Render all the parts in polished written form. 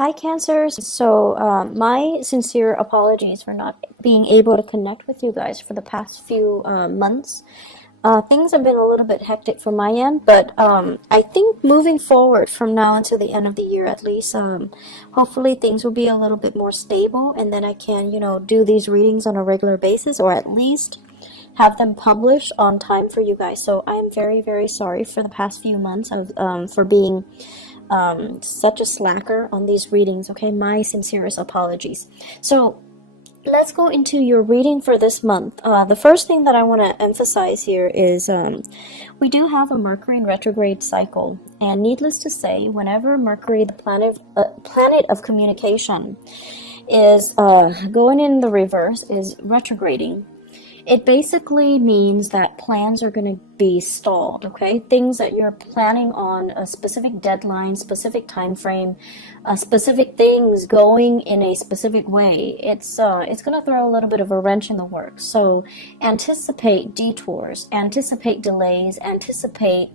Hi, Cancers. So, my sincere apologies for not being able to connect with you guys for the past few months. Things have been a little bit hectic from my end, but I think moving forward from now until the end of the year at least, hopefully things will be a little bit more stable, and then I can, do these readings on a regular basis, or at least have them published on time for you guys. So I am very, very sorry for the past few months of for being such a slacker on these readings. Okay, my sincerest apologies. So let's go into your reading for this month. The first thing that I want to emphasize here is we do have a Mercury in retrograde cycle, and needless to say, whenever Mercury, the planet of communication, is going in the reverse, is retrograding, it basically means that plans are going to be stalled, okay? Things that you're planning on, a specific deadline, specific time frame, specific things going in a specific way, it's going to throw a little bit of a wrench in the works. So anticipate detours, anticipate delays, anticipate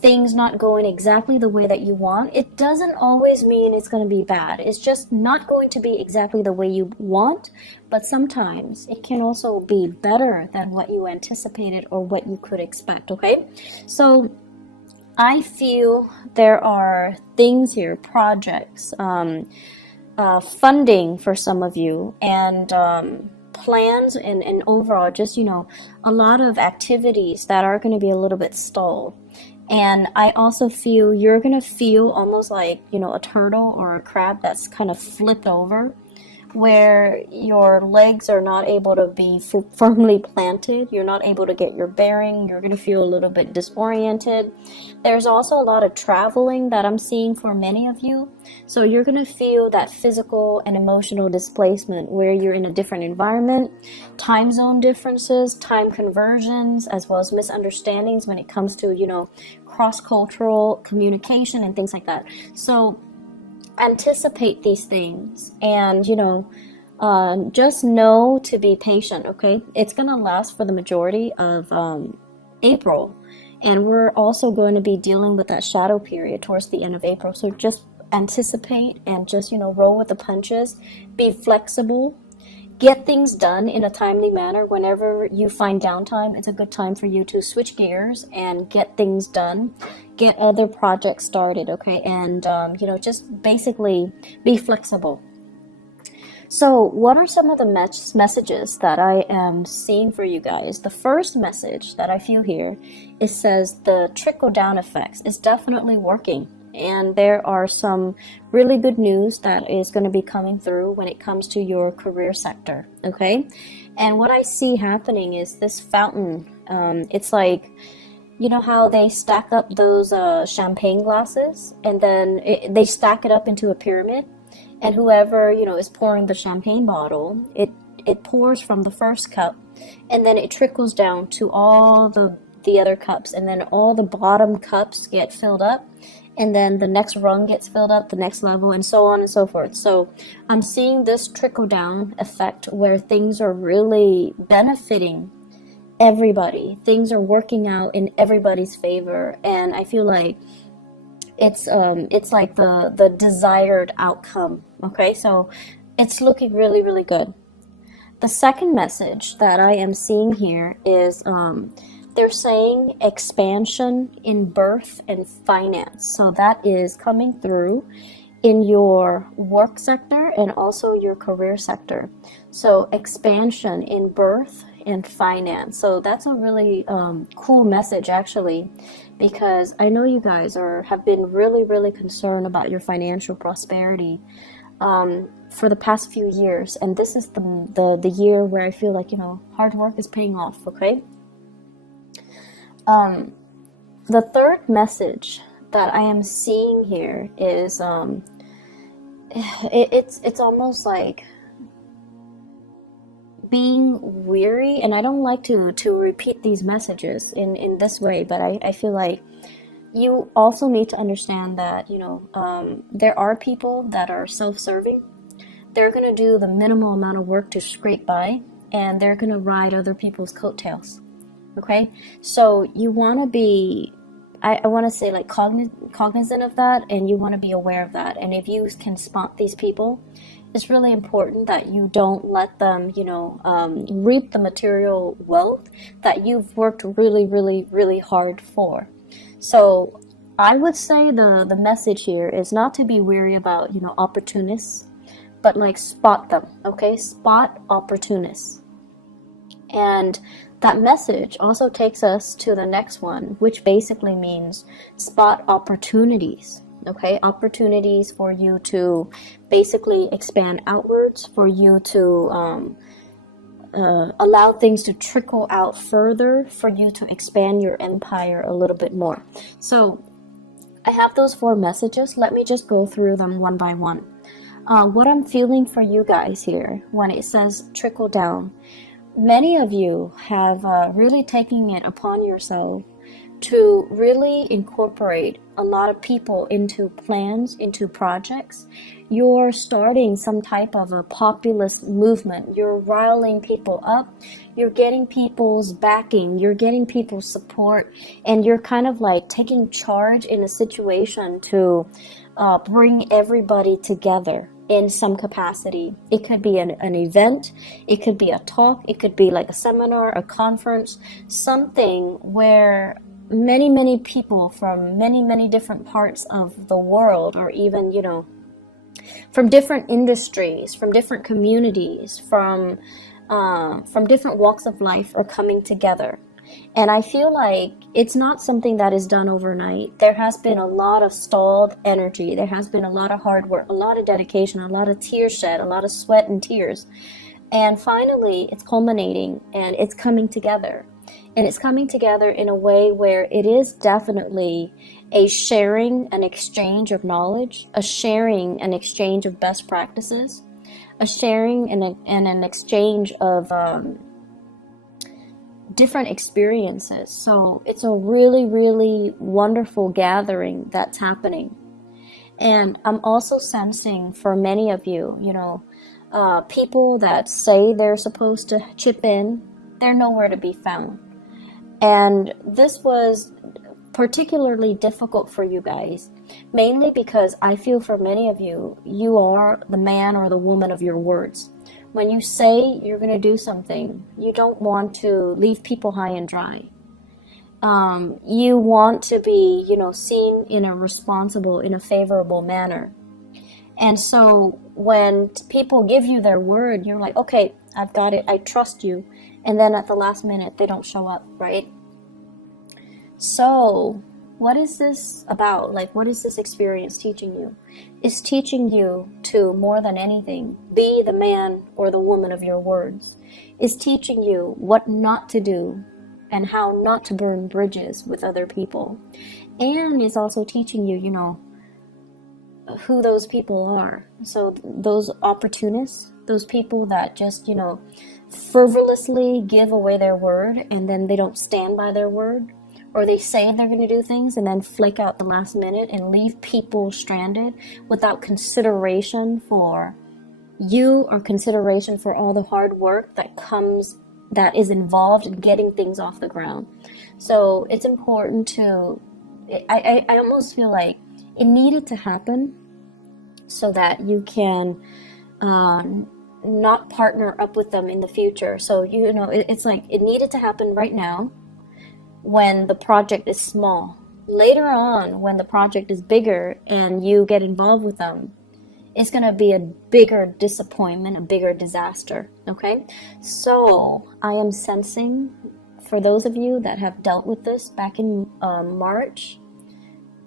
things not going exactly the way that you want. It doesn't always mean it's going to be bad. It's just not going to be exactly the way you want, but sometimes it can also be better than what you anticipated or what you could expect, okay? So I feel there are things here, projects, funding for some of you, and plans and overall just, a lot of activities that are going to be a little bit stalled. And I also feel you're going to feel almost like, a turtle or a crab that's kind of flipped over, where your legs are not able to be firmly planted. You're not able to get your bearing. You're going to feel a little bit disoriented. There's also a lot of traveling that I'm seeing for many of you. So you're going to feel that physical and emotional displacement where you're in a different environment, time zone differences, time conversions, as well as misunderstandings when it comes to, cross-cultural communication and things like that. So anticipate these things, and just know to be patient, okay? It's gonna last for the majority of April, and we're also going to be dealing with that shadow period towards the end of April. So just anticipate and just roll with the punches, be flexible, get things done in a timely manner. Whenever you find downtime, it's a good time for you to switch gears and get things done, get other projects started, okay? And, just basically be flexible. So what are some of the messages that I am seeing for you guys? The first message that I feel here, it says the trickle-down effects is definitely working. And there are some really good news that is going to be coming through when it comes to your career sector, okay? And what I see happening is this fountain. It's like, how they stack up those champagne glasses, and then they stack it up into a pyramid, and whoever, is pouring the champagne bottle, it pours from the first cup, and then it trickles down to all the other cups, and then all the bottom cups get filled up, and then the next rung gets filled up, the next level, and so on and so forth. So I'm seeing this trickle-down effect where things are really benefiting everybody. Things are working out in everybody's favor, and I feel like it's like the desired outcome, okay? So it's looking really, really good. The second message that I am seeing here is they're saying expansion in birth and finance. So that is coming through in your work sector and also your career sector. So expansion in birth and finance. So that's a really cool message, actually, because I know you guys have been really, really concerned about your financial prosperity for the past few years. And this is the year where I feel like, hard work is paying off, okay? The third message that I am seeing here is it's almost like being weary, and I don't like to repeat these messages in this way, but I feel like you also need to understand that there are people that are self-serving. They're going to do the minimal amount of work to scrape by, and they're going to ride other people's coattails. Okay, so you want to be I want to say like cognizant of that, and you want to be aware of that. And if you can spot these people, it's really important that you don't let them, reap the material wealth that you've worked really, really, really hard for. So I would say the message here is not to be weary about, opportunists, but like spot them, okay? Spot opportunists. And that message also takes us to the next one, which basically means spot opportunities. Okay, opportunities for you to basically expand outwards, for you to allow things to trickle out further, for you to expand your empire a little bit more. So I have those 4 messages. Let me just go through them one by one. What I'm feeling for you guys here when it says trickle down, many of you have really taken it upon yourself to really incorporate a lot of people into plans, into projects. You're starting some type of a populist movement. You're riling people up. You're getting people's backing. You're getting people's support. And you're kind of like taking charge in a situation to bring everybody together in some capacity. It could be an event. It could be a talk. It could be like a seminar, a conference, something where many people from many different parts of the world, or even from different industries, from different communities, from different walks of life, are coming together. And I feel like it's not something that is done overnight. There has been a lot of stalled energy. There has been a lot of hard work, a lot of dedication, a lot of tears shed, a lot of sweat and tears. And finally, it's culminating and it's coming together. And it's coming together in a way where it is definitely a sharing and exchange of knowledge, a sharing and exchange of best practices, a sharing and an exchange of different experiences. So it's a really, really wonderful gathering that's happening. And I'm also sensing for many of you, people that say they're supposed to chip in, they're nowhere to be found. And this was particularly difficult for you guys, mainly because I feel for many of you, you are the man or the woman of your words. When you say you're going to do something, you don't want to leave people high and dry. You want to be, seen in a responsible, in a favorable manner. And so when people give you their word, you're like, okay, I've got it, I trust you. And then at the last minute, they don't show up, right? So what is this about? Like, what is this experience teaching you? It's teaching you to, more than anything, be the man or the woman of your words. It's teaching you what not to do and how not to burn bridges with other people. And it's also teaching you, who those people are. So those opportunists, those people that just, frivolously give away their word and then they don't stand by their word, or they say they're going to do things and then flake out the last minute and leave people stranded without consideration for you or consideration for all the hard work that is involved in getting things off the ground. So it's important to, I almost feel like it needed to happen so that you can not partner up with them in the future. So, it's like it needed to happen right now when the project is small. Later on, when the project is bigger and you get involved with them, it's going to be a bigger disappointment, a bigger disaster, okay? So I am sensing, for those of you that have dealt with this back in March,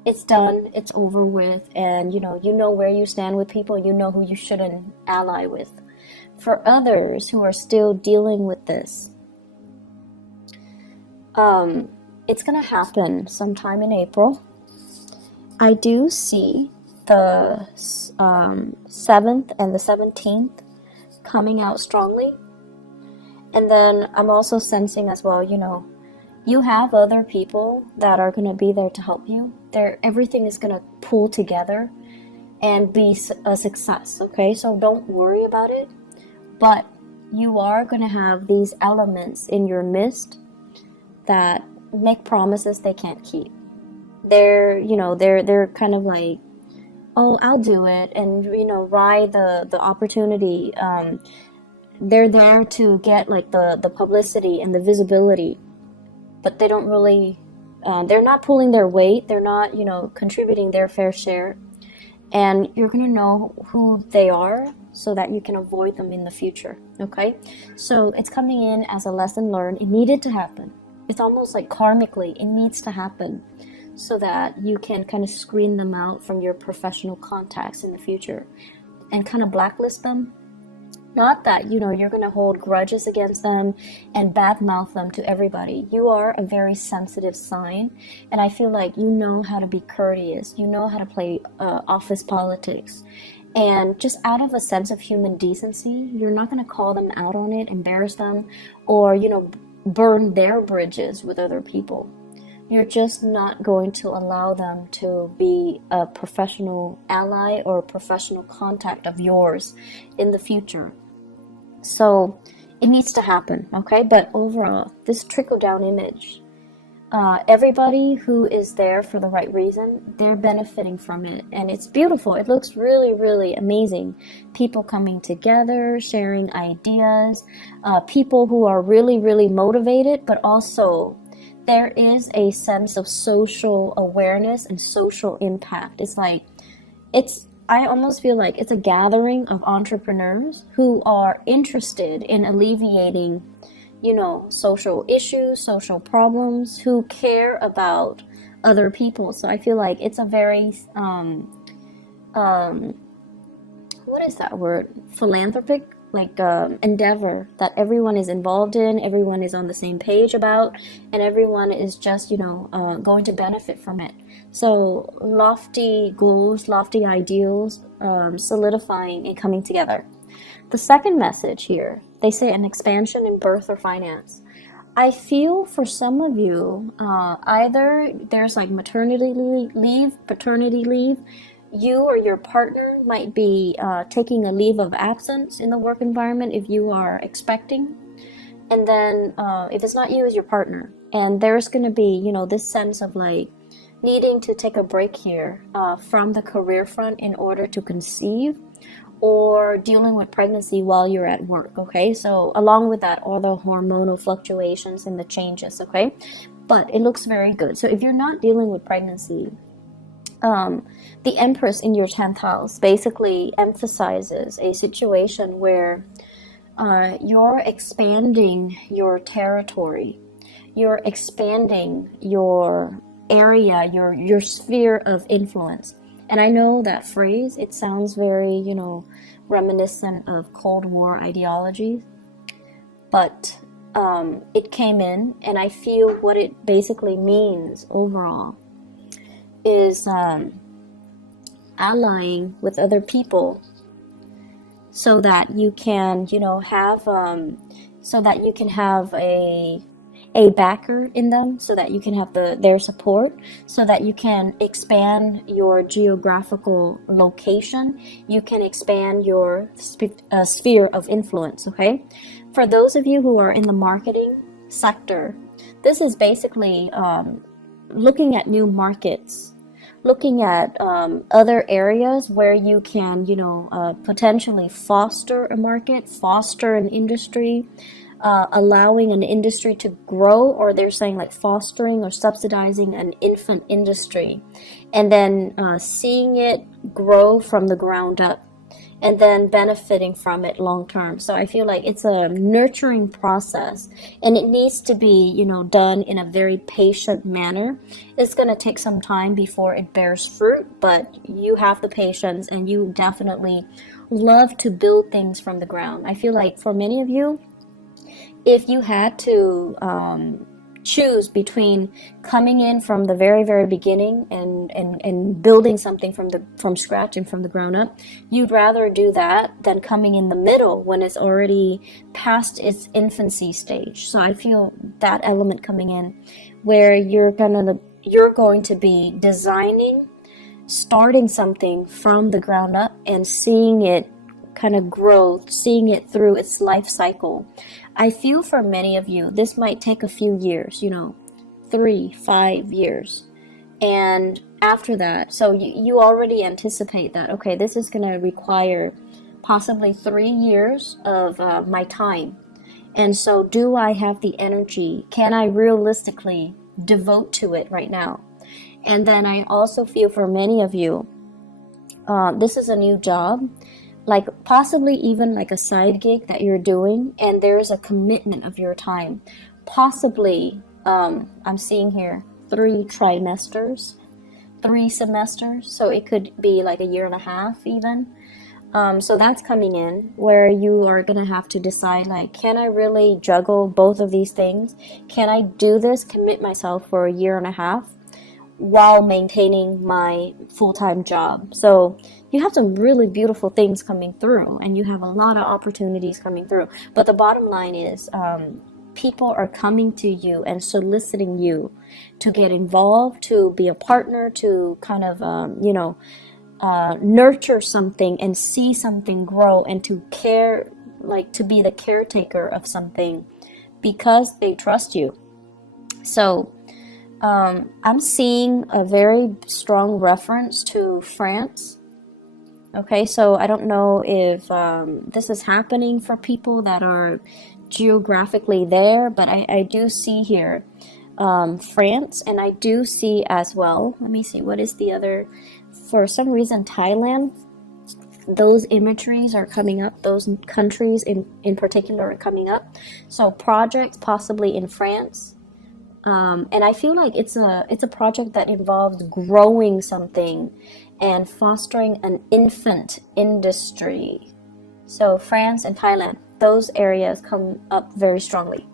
it's done, it's over with, and you know where you stand with people, you know who you shouldn't ally with. For others who are still dealing with this, it's gonna happen sometime in April. I do see the 7th and the 17th coming out strongly. And then I'm also sensing as well, you have other people that are going to be there to help you. Everything is going to pull together and be a success, okay? So don't worry about it. But you are going to have these elements in your midst that make promises they can't keep. They're, they're kind of like, oh, I'll do it, and ride the opportunity. They're there to get like the publicity and the visibility, but they don't really, they're not pulling their weight. They're not, contributing their fair share. And you're going to know who they are so that you can avoid them in the future. Okay. So it's coming in as a lesson learned. It needed to happen. It's almost like karmically, it needs to happen so that you can kind of screen them out from your professional contacts in the future and kind of blacklist them. Not that, you're going to hold grudges against them and badmouth them to everybody. You are a very sensitive sign, and I feel like you know how to be courteous. You know how to play office politics. And just out of a sense of human decency, you're not going to call them out on it, embarrass them, or, burn their bridges with other people. You're just not going to allow them to be a professional ally or a professional contact of yours in the future. So it needs to happen, okay? But overall, this trickle-down image, everybody who is there for the right reason, they're benefiting from it. And it's beautiful. It looks really, really amazing. People coming together, sharing ideas, people who are really, really motivated, but also there is a sense of social awareness and social impact. I almost feel like it's a gathering of entrepreneurs who are interested in alleviating, social issues, social problems, who care about other people. So I feel like it's a very, what is that word? Philanthropic, endeavor that everyone is involved in, everyone is on the same page about, and everyone is just, going to benefit from it. So lofty goals, lofty ideals, solidifying and coming together. The second message here, they say an expansion in birth or finance. I feel for some of you, either there's like maternity leave, paternity leave. You or your partner might be taking a leave of absence in the work environment if you are expecting. And then if it's not you, it's your partner. And there's going to be, this sense of like needing to take a break here from the career front in order to conceive, or dealing with pregnancy while you're at work, okay? So along with that, all the hormonal fluctuations and the changes, okay? But it looks very good. So if you're not dealing with pregnancy, the Empress in your 10th house basically emphasizes a situation where you're expanding your territory, you're expanding your area, your sphere of influence. And I know that phrase, it sounds very, reminiscent of Cold War ideologies, but it came in, and I feel what it basically means overall is allying with other people so that you can, have a backer in them, so that you can have their support, so that you can expand your geographical location, you can expand your sphere of influence, okay? For those of you who are in the marketing sector, this is basically looking at new markets, looking at other areas where you can, potentially foster a market, foster an industry, allowing an industry to grow, or they're saying like fostering or subsidizing an infant industry, and then seeing it grow from the ground up, and then benefiting from it long term. So I feel like it's a nurturing process, and it needs to be, done in a very patient manner. It's going to take some time before it bears fruit, but you have the patience, and you definitely love to build things from the ground. I feel like for many of you, if you had to choose between coming in from the very, very beginning and building something from scratch and from the ground up, you'd rather do that than coming in the middle when it's already past its infancy stage. So I feel that element coming in where you're going to be designing, starting something from the ground up and seeing it kind of grow, seeing it through its life cycle. I feel for many of you, this might take a few years, 3-5 years. And after that, so you already anticipate that, okay, this is going to require possibly 3 years of my time. And so do I have the energy? Can I realistically devote to it right now? And then I also feel for many of you, this is a new job, like possibly even like a side gig that you're doing, and there's a commitment of your time. Possibly, I'm seeing here 3 trimesters, 3 semesters, so it could be like a year and a half even. So that's coming in where you are going to have to decide, like, can I really juggle both of these things? Can I do this, commit myself for a year and a half while maintaining my full-time job? So you have some really beautiful things coming through, and you have a lot of opportunities coming through. But the bottom line is, people are coming to you and soliciting you to get involved, to be a partner, to kind of, nurture something and see something grow, and to care, like to be the caretaker of something because they trust you. So I'm seeing a very strong reference to France. Okay, so I don't know if this is happening for people that are geographically there, but I do see here France, and I do see as well, let me see, what is the other, for some reason Thailand, those imageries are coming up, those countries in particular are coming up. So projects possibly in France, and I feel like it's a project that involves growing something and fostering an infant industry. So France and Thailand, those areas come up very strongly.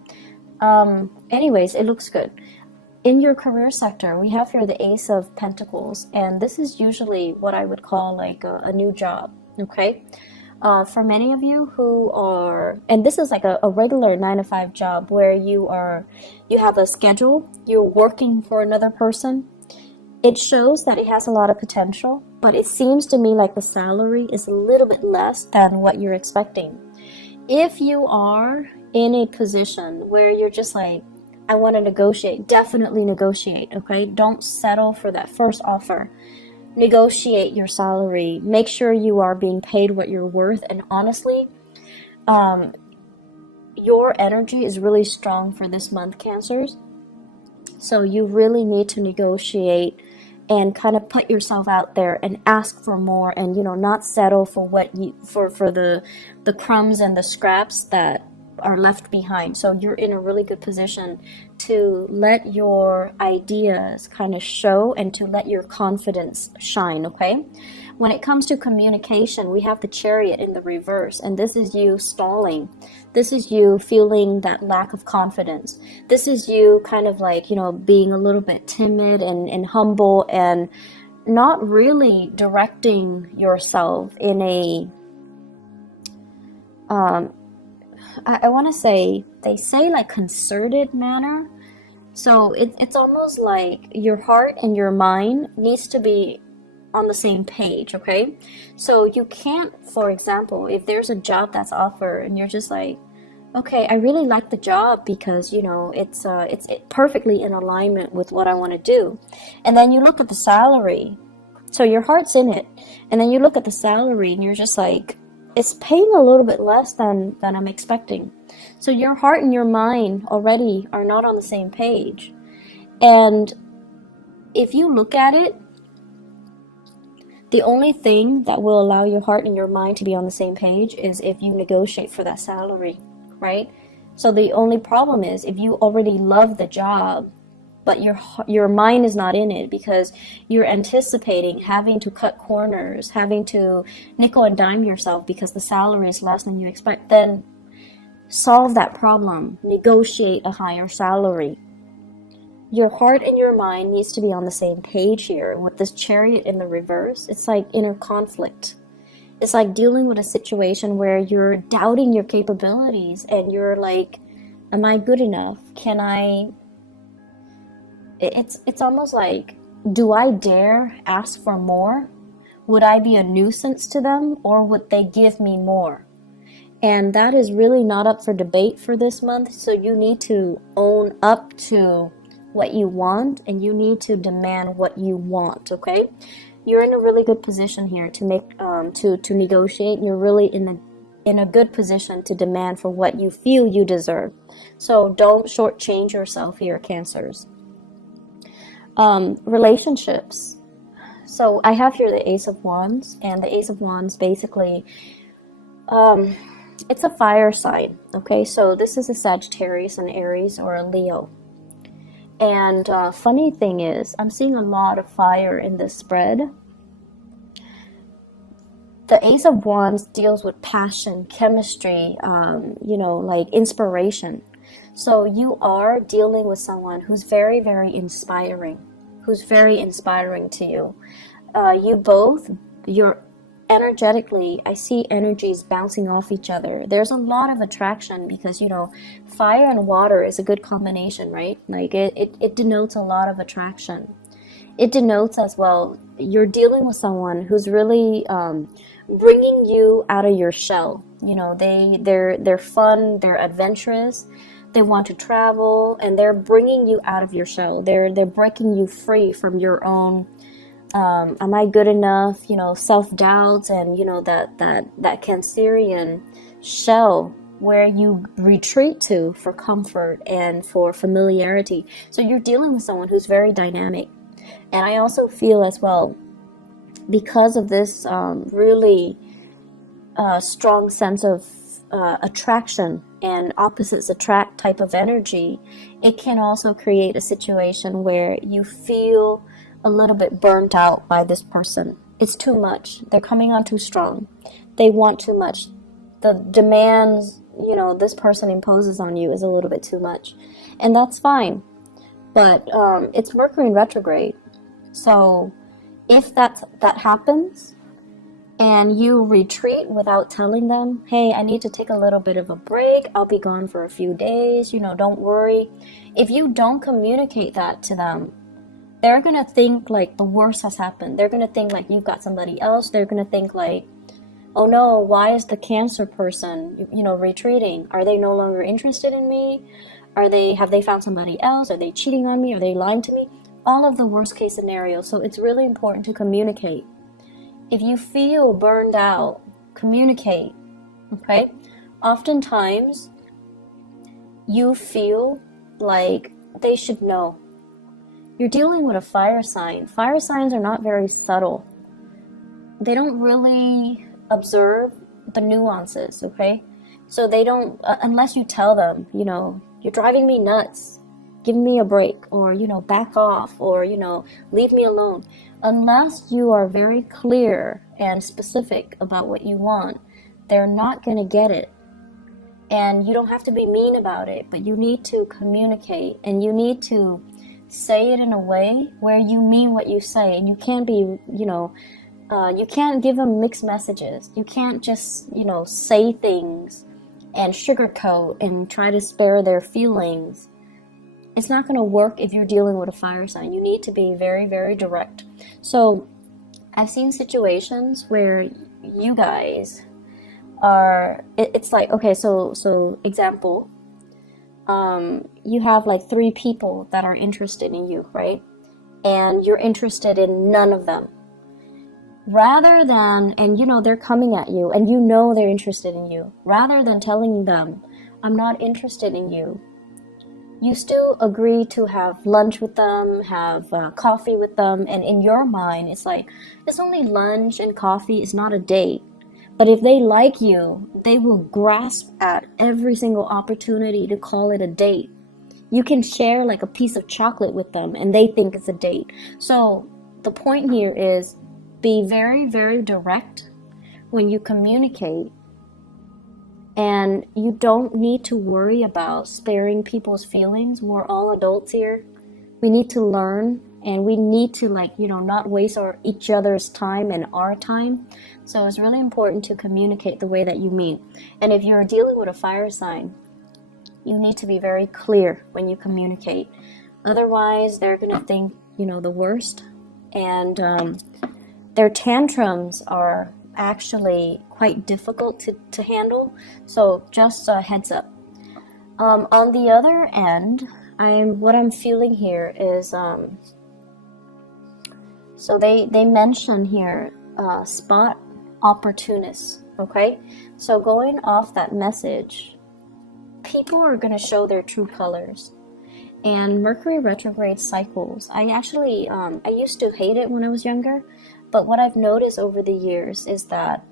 Anyways, it looks good. In your career sector, we have here the Ace of Pentacles, and this is usually what I would call like a new job, okay? For many of you who are, and this is like a regular 9 to 5 job where you have a schedule, you're working for another person. It shows that it has a lot of potential, but it seems to me like the salary is a little bit less than what you're expecting. If you are in a position where you're just like, I want to negotiate, definitely negotiate, okay? Don't settle for that first offer. Negotiate your salary. Make sure you are being paid what you're worth. And honestly, your energy is really strong for this month, Cancers. So you really need to negotiate and kind of put yourself out there and ask for more, and not settle for what for the crumbs and the scraps that are left behind. So you're in a really good position to let your ideas kind of show and to let your confidence shine, okay? When it comes to communication, we have the Chariot in the reverse, and this is you stalling. This is you feeling that lack of confidence. This is you kind of like, being a little bit timid and humble and not really directing yourself in a I want to say, they say like concerted manner. So it's almost like your heart and your mind needs to be on the same page, okay? So you can't, for example, if there's a job that's offered and you're just like, okay, I really like the job because, it's perfectly in alignment with what I want to do. And then you look at the salary. So your heart's in it. And then you look at the salary and you're just like, it's paying a little bit less than I'm expecting. So your heart and your mind already are not on the same page. And if you look at it, the only thing that will allow your heart and your mind to be on the same page is if you negotiate for that salary, right? So the only problem is if you already love the job, but your mind is not in it because you're anticipating having to cut corners, having to nickel and dime yourself because the salary is less than you expect, then solve that problem. Negotiate a higher salary. Your heart and your mind needs to be on the same page here. With this Chariot in the reverse, it's like inner conflict. It's like dealing with a situation where you're doubting your capabilities and you're like, am I good enough? Can I... It's almost like, do I dare ask for more? Would I be a nuisance to them, or would they give me more? And that is really not up for debate for this month. So you need to own up to what you want, and you need to demand what you want, okay? You're in a really good position here to make to negotiate. You're really in a good position to demand for what you feel you deserve. So don't shortchange yourself here, Cancers. Relationships. So I have here the Ace of Wands, and the Ace of Wands basically, it's a fire sign, okay? So this is a Sagittarius, an Aries, or a Leo. And funny thing is, I'm seeing a lot of fire in this spread. The Ace of Wands deals with passion, chemistry, like inspiration. So you are dealing with someone who's very, very inspiring, to you. You're energetically, I see energies bouncing off each other. There's a lot of attraction because, fire and water is a good combination, right? Like it denotes a lot of attraction. It denotes as well, you're dealing with someone who's really bringing you out of your shell. They're fun, they're adventurous, they want to travel, and they're bringing you out of your shell. They're breaking you free from your own am I good enough, self-doubts, and that Cancerian shell where you retreat to for comfort and for familiarity. So you're dealing with someone who's very dynamic. And I also feel as well, because of this really strong sense of attraction and opposites attract type of energy, it can also create a situation where you feel a little bit burnt out by this person. It's too much. They're coming on too strong. They want too much. The demands, this person imposes on you is a little bit too much. And that's fine. But it's Mercury in retrograde. So if that happens and you retreat without telling them, hey, I need to take a little bit of a break, I'll be gone for a few days, don't worry. If you don't communicate that to them, they're going to think like the worst has happened. They're going to think like you've got somebody else. They're going to think like, oh no, why is the Cancer person, retreating? Are they no longer interested in me? Have they found somebody else? Are they cheating on me? Are they lying to me? All of the worst case scenarios. So it's really important to communicate. If you feel burned out, communicate, okay? Oftentimes, you feel like they should know. You're dealing with a fire sign. Fire signs are not very subtle. They don't really observe the nuances, okay? So they don't, unless you tell them, you're driving me nuts, give me a break, or, back off, or, leave me alone. Unless you are very clear and specific about what you want, they're not going to get it. And you don't have to be mean about it, but you need to communicate, and you need to say it in a way where you mean what you say. And you can't be, you can't give them mixed messages. You can't just, say things and sugarcoat and try to spare their feelings. It's not going to work if you're dealing with a fire sign. You need to be very, very direct. So I've seen situations where you guys are, it's like, okay, so example, you have like 3 people that are interested in you, right? And you're interested in none of them. Rather than, and they're coming at you and they're interested in you, rather than telling them, I'm not interested in you, you still agree to have lunch with them, have coffee with them, and in your mind, it's like, it's only lunch and coffee, it's not a date. But if they like you, they will grasp at every single opportunity to call it a date. You can share like a piece of chocolate with them and they think it's a date. So the point here is be very, very direct when you communicate. And you don't need to worry about sparing people's feelings. We're all adults here. We need to learn, and we need to not waste each other's time and our time. So it's really important to communicate the way that you mean. And if you're dealing with a fire sign, you need to be very clear when you communicate. Otherwise, they're going to think, the worst. And their tantrums are actually quite difficult to handle. So just a heads up. On the other end, what I'm feeling here is so they mention here spot opportunists. Okay, so going off that message, people are going to show their true colors. And Mercury retrograde cycles, I actually I used to hate it when I was younger, but what I've noticed over the years is that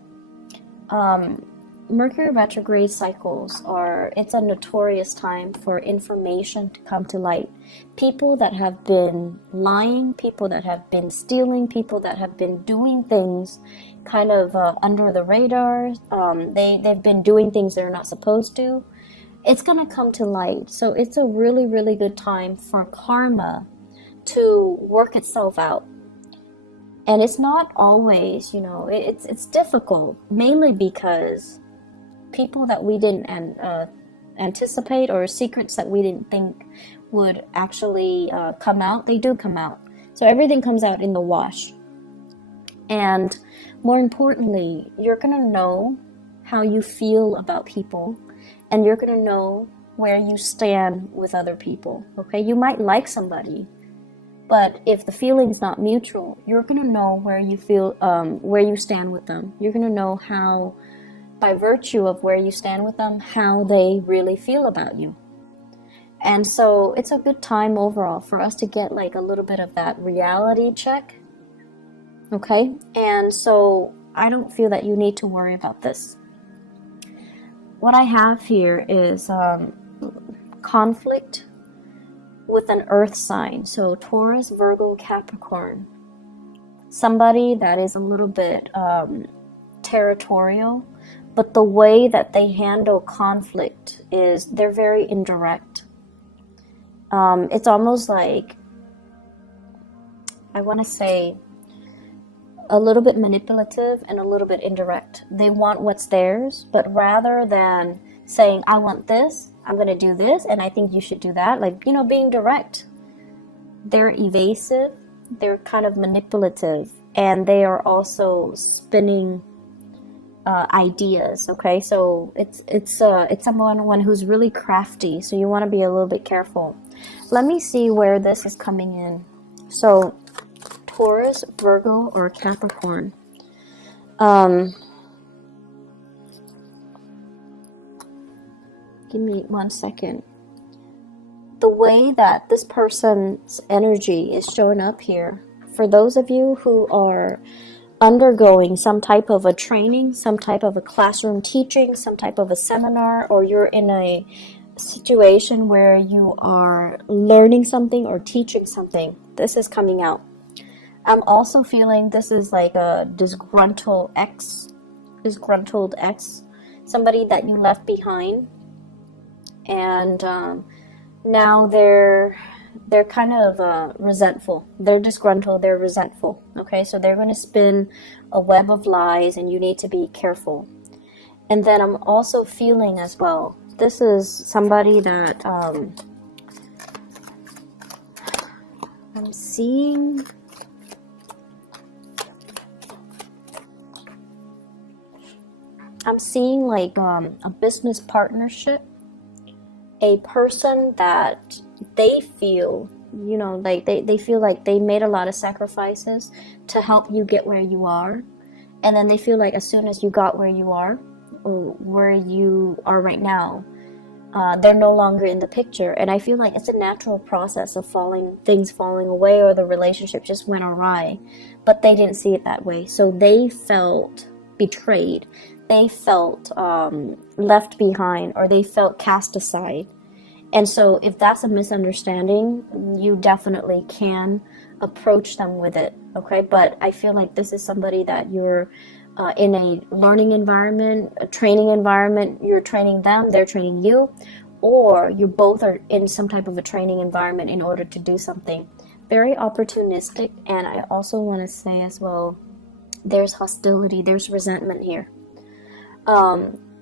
Mercury retrograde cycles it's a notorious time for information to come to light. People that have been lying, people that have been stealing, people that have been doing things kind of under the radar, they've been doing things they're not supposed to. It's going to come to light. So it's a really, really good time for karma to work itself out. And it's not always, it's difficult, mainly because people that we didn't anticipate, or secrets that we didn't think would actually come out, they do come out. So everything comes out in the wash. And more importantly, you're going to know how you feel about people, and you're going to know where you stand with other people. Okay, you might like somebody, but if the feeling's not mutual, you're going to know where you feel, where you stand with them. You're going to know how, by virtue of where you stand with them, how they really feel about you. And so it's a good time overall for us to get like a little bit of that reality check. Okay, and so I don't feel that you need to worry about this. What I have here is conflict with an earth sign. So Taurus, Virgo, Capricorn. Somebody that is a little bit territorial, but the way that they handle conflict is they're very indirect. It's almost like, I want to say, a little bit manipulative and a little bit indirect. They want what's theirs, but rather than saying, I want this, I'm going to do this, and I think you should do that, like, being direct. They're evasive, they're kind of manipulative, and they are also spinning ideas. Okay, so it's someone who's really crafty, so you want to be a little bit careful. Let me see where this is coming in. So Taurus, Virgo, or Capricorn. Give me 1 second. The way that this person's energy is showing up here, for those of you who are undergoing some type of a training, some type of a classroom teaching, some type of a seminar, or you're in a situation where you are learning something or teaching something, this is coming out. I'm also feeling this is like a disgruntled ex, somebody that you left behind, and now they're kind of resentful. They're disgruntled, they're resentful. Okay, so they're going to spin a web of lies, and you need to be careful. And then I'm also feeling as well, this is somebody that I'm seeing. I'm seeing like a business partnership, a person that they feel, like they feel like they made a lot of sacrifices to help you get where you are. And then they feel like as soon as you got where you are, or where you are right now, they're no longer in the picture. And I feel like it's a natural process of things falling away, or the relationship just went awry. But they didn't see it that way. So they felt betrayed. They felt left behind, or they felt cast aside. And so if that's a misunderstanding, you definitely can approach them with it, okay? But I feel like this is somebody that you're in a learning environment, a training environment, you're training them, they're training you, or you both are in some type of a training environment in order to do something. Very opportunistic. And I also want to say as well, there's hostility, there's resentment here.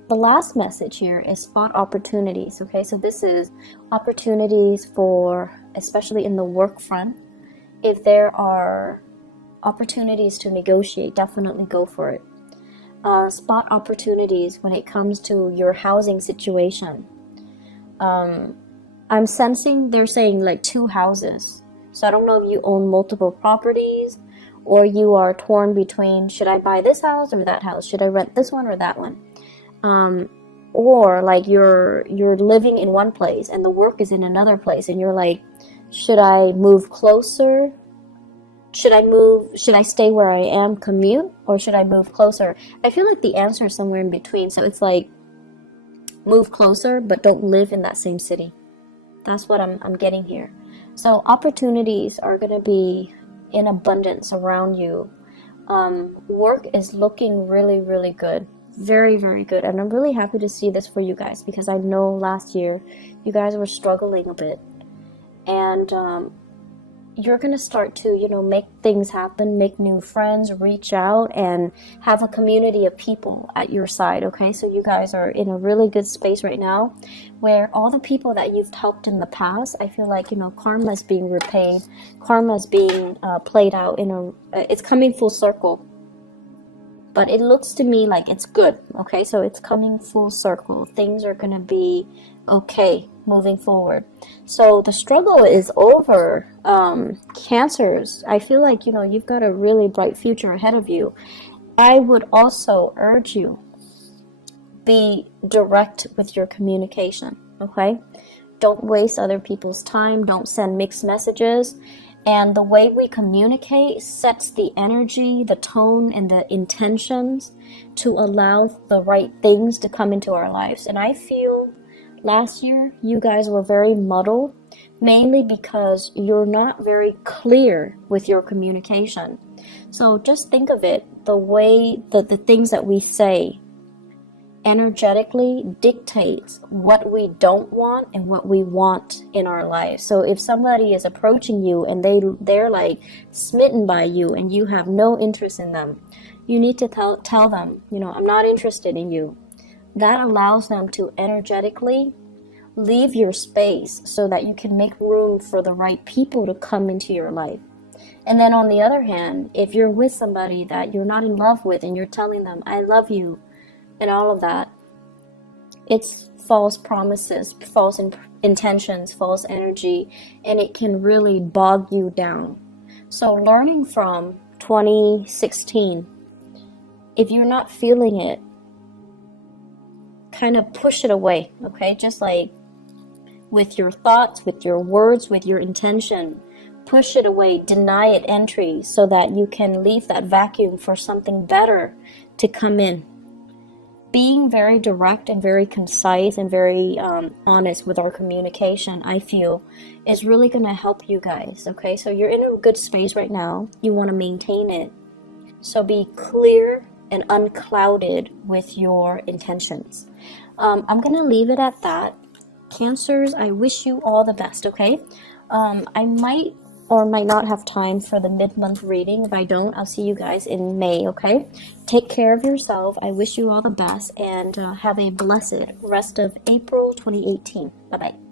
The last message here is spot opportunities. Okay, so this is opportunities for, especially in the work front. If there are opportunities to negotiate, definitely go for it. Spot opportunities when it comes to your housing situation. I'm sensing they're saying like 2 houses. So I don't know if you own multiple properties or you are torn between, should I buy this house or that house? Should I rent this one or that one? Or like you're living in one place and the work is in another place and you're like, should I move closer? Should I stay where I am, commute, or should I move closer? I feel like the answer is somewhere in between. So it's like, move closer, but don't live in that same city. That's what I'm getting here. So opportunities are going to be in abundance around you. Work is looking really, really good. Very, very good. And I'm really happy to see this for you guys because I know last year you guys were struggling a bit. And you're going to start to, you know, make things happen, make new friends, reach out, and have a community of people at your side, okay? So you guys are in a really good space right now where all the people that you've helped in the past, I feel like, you know, karma is being repaid. Karma is being played out it's coming full circle. But it looks to me like it's good, okay? So it's coming full circle. Things are going to be okay moving forward. So the struggle is over. Cancers, I feel like, you know, you've got a really bright future ahead of you. I would also urge you, be direct with your communication, okay? Don't waste other people's time. Don't send mixed messages. And the way we communicate sets the energy, the tone, and the intentions to allow the right things to come into our lives. And I feel last year you guys were very muddled, mainly because you're not very clear with your communication. So just think of it, the way that the things that we say energetically dictates what we don't want and what we want in our lives. So if somebody is approaching you and they're like smitten by you and you have no interest in them, you need to tell them, you know, I'm not interested in you. That allows them to energetically leave your space so that you can make room for the right people to come into your life. And then on the other hand, if you're with somebody that you're not in love with and you're telling them, I love you, and all of that, it's false promises, false intentions, false energy, and it can really bog you down. So learning from 2016, if you're not feeling it, kind of push it away, okay? Just like with your thoughts, with your words, with your intention, push it away, deny it entry so that you can leave that vacuum for something better to come in. Being very direct and very concise and very honest with our communication, I feel, is really going to help you guys, okay? So you're in a good space right now. You want to maintain it. So be clear and unclouded with your intentions. I'm going to leave it at that. Cancers, I wish you all the best, okay? I might or might not have time for the mid-month reading. If I don't, I'll see you guys in May, okay? Take care of yourself. I wish you all the best and have a blessed rest of April 2018. Bye-bye.